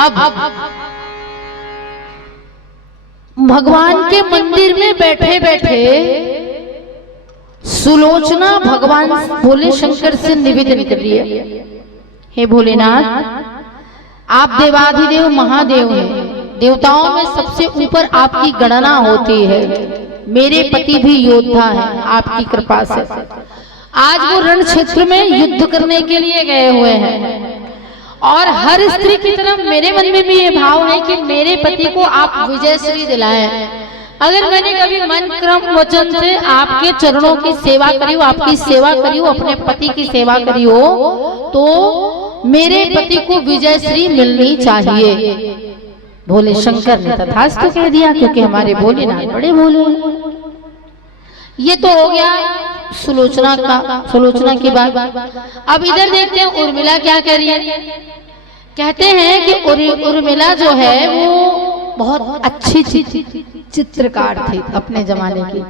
अब भगवान के मंदिर में बैठे बैठे सुलोचना भगवान भोले शंकर से निवेदन कर रही है, हे भोलेनाथ, आप देवाधिदेव महादेव हैं, देवताओं में सबसे ऊपर आपकी गणना होती है, मेरे पति भी योद्धा हैं आपकी कृपा से। आज वो रण क्षेत्र में युद्ध करने के लिए गए हुए हैं और हर स्त्री की तरफ मेरे मन में भी ये भाव है कि मेरे पति को आप विजयश्री दिलाएं। अगर मैंने कभी मन क्रम वचन से आपके चरणों की सेवा करी हो, आपकी सेवा करी हो, अपने पति की सेवा करी हो, तो मेरे पति को विजयश्री मिलनी चाहिए। भोले शंकर ने तथास्तु कह दिया, क्योंकि हमारे भोलेनाथ बड़े भोले। ये तो हो गया सुलोचना की बात। अब इधर देखते हैं उर्मिला क्या कह रही है। कहते हैं कि उर्मिला जो है वो बहुत अच्छी चित्रकार थी अपने जमाने की,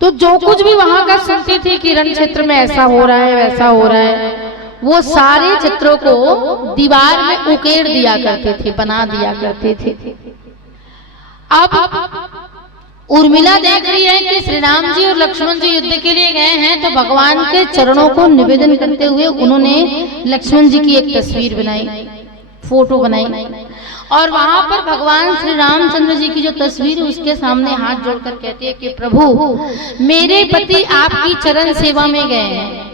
तो जो कुछ भी वहां का सुनती थी कि रण क्षेत्र में ऐसा हो रहा है वैसा हो रहा है, वो सारे चित्रों को दीवार में उकेर दिया करती थी, बना दिया करती थी। अब उर्मिला देख रही है कि श्री राम जी और लक्ष्मण जी युद्ध के लिए गए हैं, तो भगवान के चरणों को निवेदन करते हुए उन्होंने लक्ष्मण जी की एक तस्वीर बनाई, फोटो बनाई, और वहां पर भगवान श्री रामचंद्र जी की जो तस्वीर है उसके सामने हाथ जोड़कर कहते हैं कि प्रभु, मेरे पति आपकी चरण सेवा में गए हैं,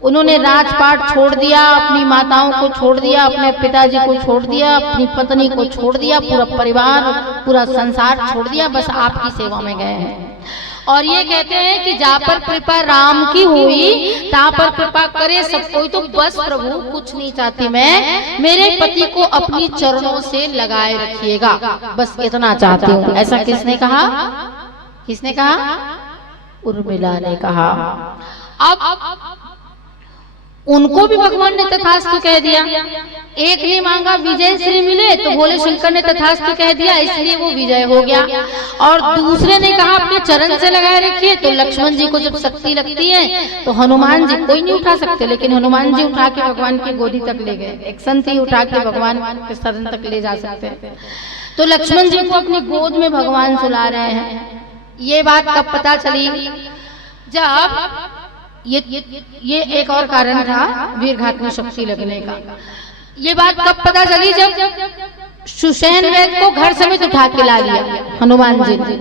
उन्होंने राजपाट छोड़ दिया, अपनी माताओं को छोड़ दिया, अपने पिताजी को छोड़ दिया, अपनी पत्नी को छोड़ दिया, पूरा परिवार पूरा संसार छोड़ दिया, बस आपकी सेवा में गए हैं। और ये कहते हैं कि जहाँ पर कृपा राम की हुई तहाँ पर कृपा करे सब कोई, तो बस प्रभु कुछ नहीं चाहती मैं, मेरे पति को अपनी चरणों से लगाए रखिएगा, बस इतना चाहती हूँ। ऐसा किसने कहा? किसने कहा? उर्मिला ने कहा। अब उनको भी भगवान ने तथास्तु कह दिया। एक ने मांगा विजय श्री मिले, तो भोले शंकर ने तथास्तु कह दिया, इसलिए वो विजय हो गया। और दूसरे ने कहा अपने चरण से लगाए रखिए, तो लक्ष्मण जी को जब शक्ति लगती है तो हनुमान जी कोई नहीं उठा सकते, लेकिन हनुमान जी उठा के भगवान की गोदी तक ले गए, एक संत ही उठा के भगवान के शरण तक ले जा सकते हैं। तो लक्ष्मण जी को अपनी गोद में भगवान सुला रहे हैं। ये बात कब पता चली? जब ये एक और कारण था वीरघात में शक्ति लगने का। ये बात कब पता चली? जब सुषेण वैद को घर समेत उठा के ला लिया हनुमान जी ने।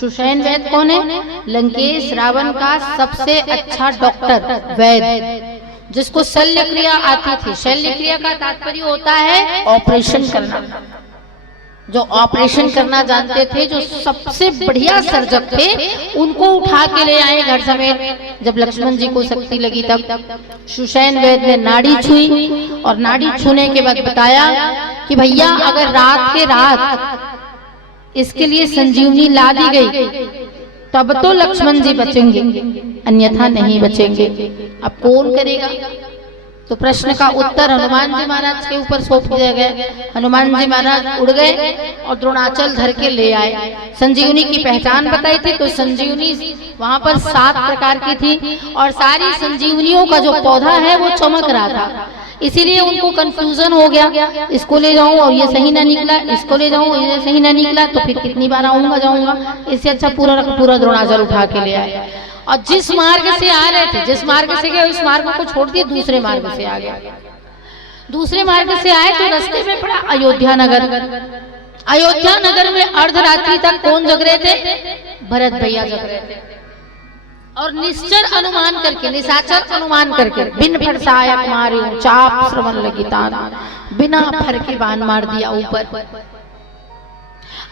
सुषेण वैद कौन है? लंकेश रावण का सबसे अच्छा डॉक्टर वैद, जिसको शल्य क्रिया आती थी। शल्य क्रिया का तात्पर्य होता है ऑपरेशन करना। जो ऑपरेशन करना जानते थे, जो सबसे बढ़िया सर्जक थे, उनको उठा के ले आए घर समेत। जब लक्ष्मण जी को शक्ति लगी तब सुषेण वैद ने नाड़ी छुई, और नाड़ी छूने के बाद बताया कि भैया अगर रात के रात इसके लिए संजीवनी ला दी गई तब तो लक्ष्मण जी बचेंगे, अन्यथा नहीं बचेंगे। अब कौन करेगा? तो प्रश्न का उत्तर हनुमान जी महाराज के ऊपर सौंप दिया गया। हनुमान जी महाराज उड़ गए और द्रोणाचल धर के ले आए। संजीवनी की पहचान बताई थी, तो संजीवनी वहां पर 7 प्रकार की थी, और सारी संजीवनियों का जो पौधा है वो चमक रहा था, इसीलिए उनको कंफ्यूजन हो गया, इसको ले जाऊं और ये सही ना निकला, इसको ले जाऊं ये सही ना निकला, तो फिर कितनी बार आऊंगा जाऊंगा, इससे अच्छा पूरा द्रोणाचल उठा के ले आए। और जिस मार्ग से आ रहे थे, जिस मार्ग से गए उस मार्ग को छोड़ दिए, दूसरे मार्ग से आ गए। दूसरे मार्ग से आए तो रास्ते में पड़ा अयोध्या नगर। अयोध्या नगर में अर्धरात्रि तक कौन जग रहे थे? भरत भैया जग रहे थे। और निश्चर अनुमान करके, निशाचर अनुमान करके, बिन फर सहायक मारे चाप श्रवण लगी तान, बिना फर के बाण मार दिया ऊपर।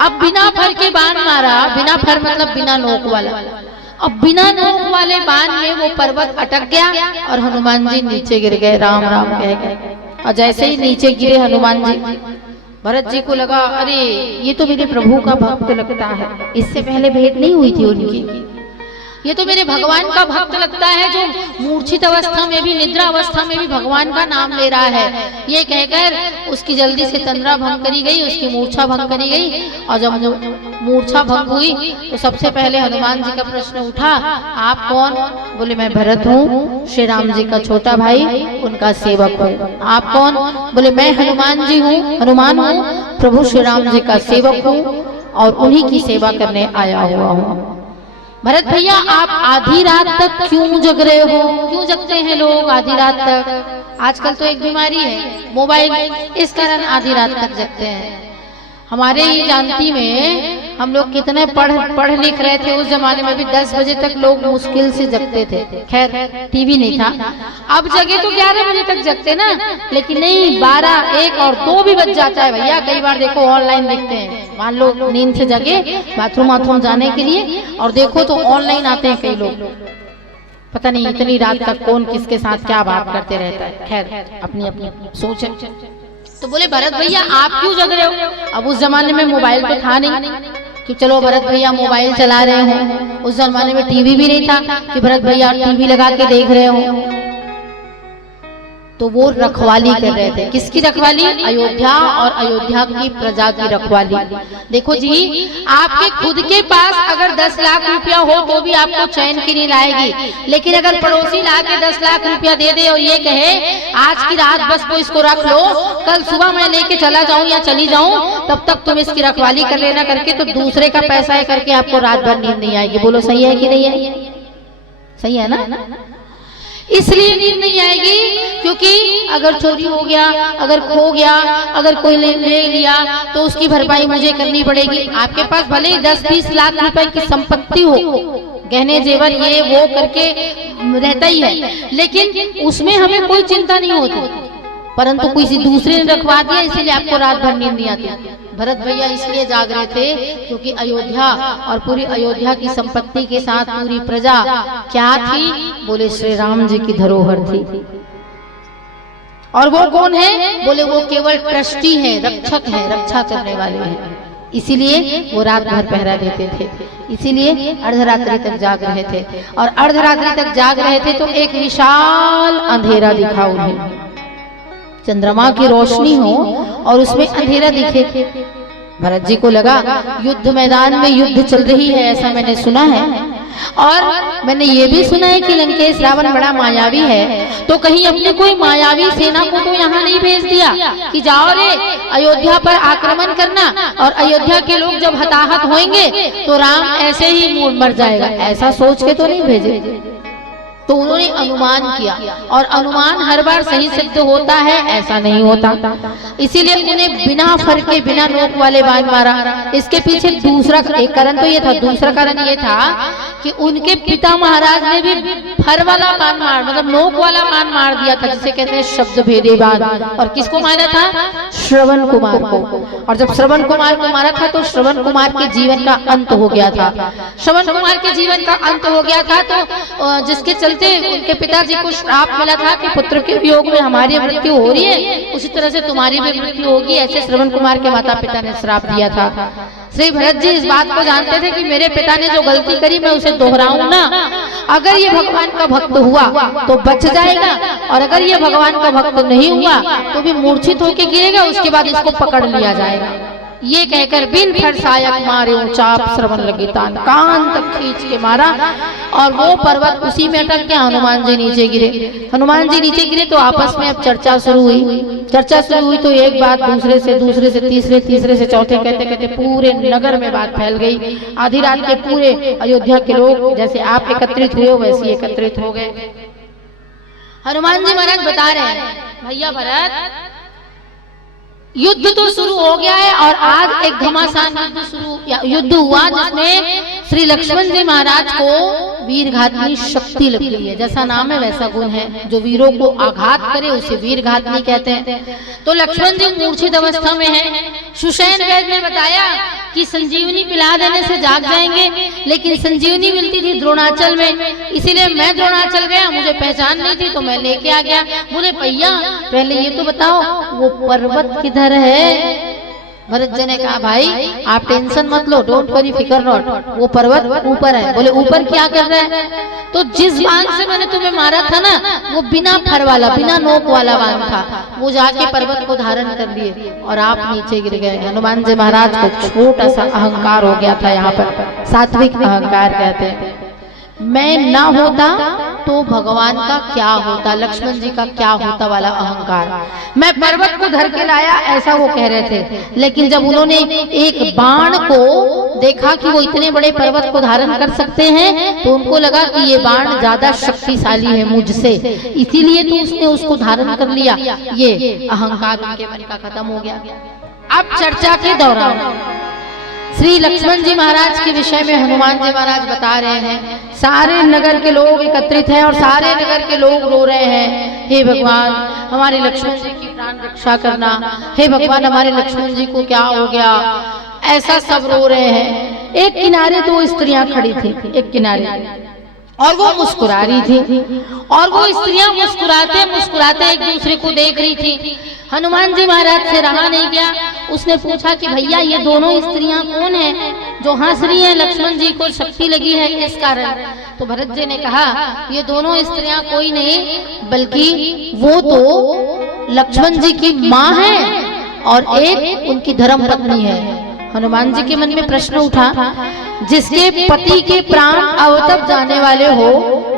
अब बिना फर के बाण मारा, बिना फर मतलब बिना नोक वाला। अब बिना नोक वाले बाण में वो पर्वत अटक गया और हनुमान जी नीचे गिर गए, राम राम कह गए। और जैसे ही नीचे गिरे हनुमान जी, भरत जी को लगा अरे ये तो मेरे प्रभु का भक्त लगता है, इससे पहले भेंट नहीं हुई थी उनकी। ये तो मेरे भगवान का भक्त लगता है जो मूर्छित अवस्था में भी, निद्रा अवस्था में भी भगवान का नाम ले रहा है। ये कहकर उसकी जल्दी से तंद्रा भंग करी गई, उसकी मूर्छा भंग करी गई। और जब मूर्छा भंग हुई तो सबसे पहले हनुमान जी का प्रश्न उठा, आप कौन? बोले मैं भरत हूँ, श्री राम जी का छोटा भाई, उनका सेवक हूँ। आप कौन? बोले मैं हनुमान जी हूँ, हनुमान हूँ, प्रभु श्री राम जी का सेवक हूँ और उन्हीं की सेवा करने आया हुआ हूँ। भरत भैया आप आधी रात तक क्यों जग रहे हो? क्यों जगते हैं लोग आधी रात तक? आजकल तो एक बीमारी है मोबाइल, इस कारण आधी रात तक जगते हैं। हमारे ही जानती में हम लोग कितने पढ़ लिख रहे थे, उस जमाने में भी 10 बजे तक लोग मुश्किल से जगते थे। खैर टीवी नहीं था, अब जगे तो 11 बजे तक जगते ना, लेकिन नहीं 12, 1 और 2 भी बज जाता है भैया। कई बार देखो ऑनलाइन देखते हैं, मान लो नींद से जगे बाथरूम जाने के लिए और देखो तो ऑनलाइन आते हैं कई लोग। पता नहीं इतनी रात तक कौन किसके साथ क्या बात करते रहता है। खैर अपनी अपनी सोच है। तो बोले भरत भैया आप क्यों जग रहे हो? अब उस जमाने में मोबाइल तो था नहीं कि चलो भरत भैया मोबाइल चला रहे हो। उस जमाने में टीवी भी नहीं था कि भरत भैया टीवी लगा के देख रहे हो। तो वो रखवाली कर रहे थे। किसकी रखवाली? अयोध्या और अयोध्या की प्रजा की रखवाली। देखो जी, आपके खुद के पास अगर 10 लाख रुपया हो तो भी आपको चैन की नींद आएगी, लेकिन अगर पड़ोसी ला के 10 लाख रुपया दे दे और ये कहे आज की रात बस को इसको रख लो, कल सुबह मैं लेके चला जाऊं या चली जाऊं, तब तक तुम इसकी रखवाली कर लेना करके, तो दूसरे का पैसा है करके आपको रात भर नींद नहीं आएगी। बोलो सही है कि नहीं है? सही है ना? इसलिए नींद नहीं आएगी क्योंकि अगर चोरी हो गया, अगर खो गया, अगर कोई ले लिया तो उसकी भरपाई मुझे करनी पड़ेगी। आपके पास भले ही 10-20 लाख रुपए की संपत्ति हो, गहने जेवर ये वो करके रहता ही है, लेकिन उसमें हमें कोई चिंता नहीं होती, परंतु किसी दूसरे ने रखवा दिया इसीलिए आपको रात भर नींद नहीं आती। भरत भैया इसलिए जाग रहे थे क्योंकि अयोध्या और पूरी अयोध्या की संपत्ति के साथ पूरी प्रजा क्या थी? बोले श्री राम जी की धरोहर थी। और वो कौन है? बोले वो केवल ट्रस्टी है, रक्षक है, रक्षा करने वाले हैं। इसीलिए वो रात भर पहरा देते थे, इसीलिए अर्धरात्रि तक जाग रहे थे। और अर्धरात्रि तक जाग रहे थे तो एक विशाल अंधेरा दिखा उन्हें, चंद्रमा की रोशनी हो और उसमें अंधेरा दिखे। भरत जी को लगा युद्ध मैदान में युद्ध चल रही है, ऐसा मैंने सुना है, और मैंने ये भी सुना है कि लंकेश रावण बड़ा मायावी है, तो कहीं अपने कोई मायावी सेना को तो यहाँ नहीं भेज दिया कि जाओ रे अयोध्या पर आक्रमण करना और अयोध्या के लोग जब हताहत होंगे तो राम ऐसे ही मर जाएगा, ऐसा सोच के तो नहीं भेजे। तो उन्होंने अनुमान किया, और अनुमान हर बार सही सिद्ध होता है, ऐसा नहीं होता। इसीलिए उन्हें बिना फर के, बिना नोक वाले बाण मारा। इसके पीछे दूसरा एक कारण तो ये था, दूसरा कारण ये था कि उनके पिता महाराज ने भी फर वाला बाण मार, मतलब नोक वाला बाण मार दिया था, जिसे कहते हैं शब्द भेदे बाण। और किसको मारा था? श्रवण कुमार को। और जब श्रवण कुमार को मारा था तो श्रवण कुमार के जीवन का अंत हो गया था। श्रवण कुमार के जीवन का अंत हो गया था तो जिसके चलते उनके पिताजी को श्राप मिला था कि पुत्र के वियोग में हमारी मृत्यु हो रही है, उसी तरह से तुम्हारी भी मृत्यु होगी, ऐसे श्रवण कुमार के माता पिता ने श्राप दिया था। श्री भरत जी इस बात को जानते थे कि मेरे पिता ने जो गलती करी मैं उसे दोहराऊं ना, अगर ये भगवान का भक्त हुआ तो बच जाएगा, और अगर ये भगवान का भक्त नहीं हुआ तो भी मूर्छित होकर गिरेगा, उसके बाद इसको पकड़ लिया जाएगा। ये कहकर बिन फरसायक मारे चाप श्रवण लगी तान, कान तक खींच के मारा, और वो पर्वत उसी में अटक गया। हनुमान जी नीचे गिरे। हनुमान जी नीचे गिरे तो आपस में अब चर्चा शुरू हुई। चर्चा शुरू हुई तो एक बात दूसरे से तीसरे, तीसरे से चौथे, कहते कहते पूरे नगर में बात फैल गई। आधी रात के पूरे अयोध्या के लोग जैसे आप एकत्रित हुए वैसे एकत्रित हो गए। हनुमान जी महाराज बता रहे हैं, भैया भरत युद्ध तो शुरू हो गया है, और आज एक घमासान युद्ध हुआ जिसमें श्री लक्ष्मण जी महाराज को वीरघातनी शक्ति लग गई है। जैसा नाम है वैसा गुण है, जो वीरों को आघात करे उसे वीरघातनी कहते हैं। तो लक्ष्मण जी मूर्छित अवस्था में है। सुषेण वैद्य ने बताया कि संजीवनी पिला देने से जाग जाएंगे, लेकिन संजीवनी मिलती थी द्रोणाचल में, इसीलिए मैं द्रोणाचल गया, मुझे पहचान नहीं थी तो मैं लेके आ गया। बोले भैया पहले ये तो बताओ वो पर्वत किधर है? भरत जी ने कहा भाई आप टेंशन मत लो, डोंट वरी, फिकर नॉट, वो पर्वत ऊपर है। बोले ऊपर क्या कर रहा है? तो जिस बाण से मैंने तुम्हें मारा था ना, वो बिना फर वाला, बिना नोक वाला बाण था, वो जाके पर्वत को धारण कर लिए और आप नीचे गिर गए। हनुमान जी महाराज को छोटा सा अहंकार हो गया था, यहाँ पर सात्विक अहंकार कहते हैं। मैं ना होता तो भगवान का क्या होता, लक्ष्मण जी का क्या होता वाला अहंकार। मैं पर्वत को धर के लाया ऐसा वो कह रहे थे, लेकिन जब उन्होंने एक बाण को देखा कि वो इतने बड़े पर्वत को धारण कर सकते हैं, तो उनको लगा कि ये बाण ज्यादा शक्तिशाली है मुझसे, इसीलिए तो उसने उसको धारण कर लिया। ये अहंकार उनके मन का खत्म हो गया। अब चर्चा के दौरान श्री लक्ष्मण जी महाराज के विषय में हनुमान जी महाराज बता रहे हैं। सारे नगर के लोग एकत्रित हैं और सारे नगर के लोग रो रहे हैं, हे भगवान हमारे लक्ष्मण जी की प्राण रक्षा करना, हे भगवान हमारे लक्ष्मण जी को क्या हो गया, ऐसा सब रो रहे हैं। एक किनारे दो स्त्रियां खड़ी थी, एक किनारे, और वो मुस्कुरा रही थी, और वो स्त्रियां मुस्कुराते मुस्कुराते एक दूसरे को देख रही थी। हनुमान जी महाराज से रहा नहीं गया, उसने पूछा कि भैया ये दोनों स्त्रियां कौन हैं जो हंस रही हैं, लक्ष्मण जी को शक्ति लगी है इस कारण। तो भरत जी ने कहा ये दोनों स्त्रियां कोई नहीं बल्कि वो तो लक्ष्मण जी की माँ है और एक उनकी धर्म पत्नी है। हनुमान जी के मन में प्रश्न उठा, जिसके पति के प्राण अवतप जाने वाले हो,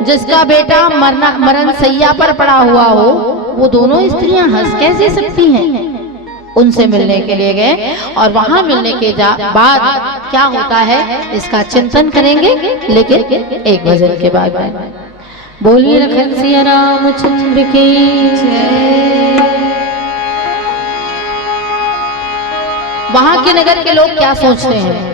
जिसका बेटा मरण सैया पर पड़ा हुआ हो, वो दोनों स्त्रियां हंस कैसे सकती हैं? उनसे मिलने के लिए गए और वहां मिलने के बाद क्या होता है इसका चिंतन करेंगे, लेकिन एक भजन के बाद। बोलिए लखन सिया रामचंद्र की जय। वहां के नगर के लोग क्या सोचते हैं?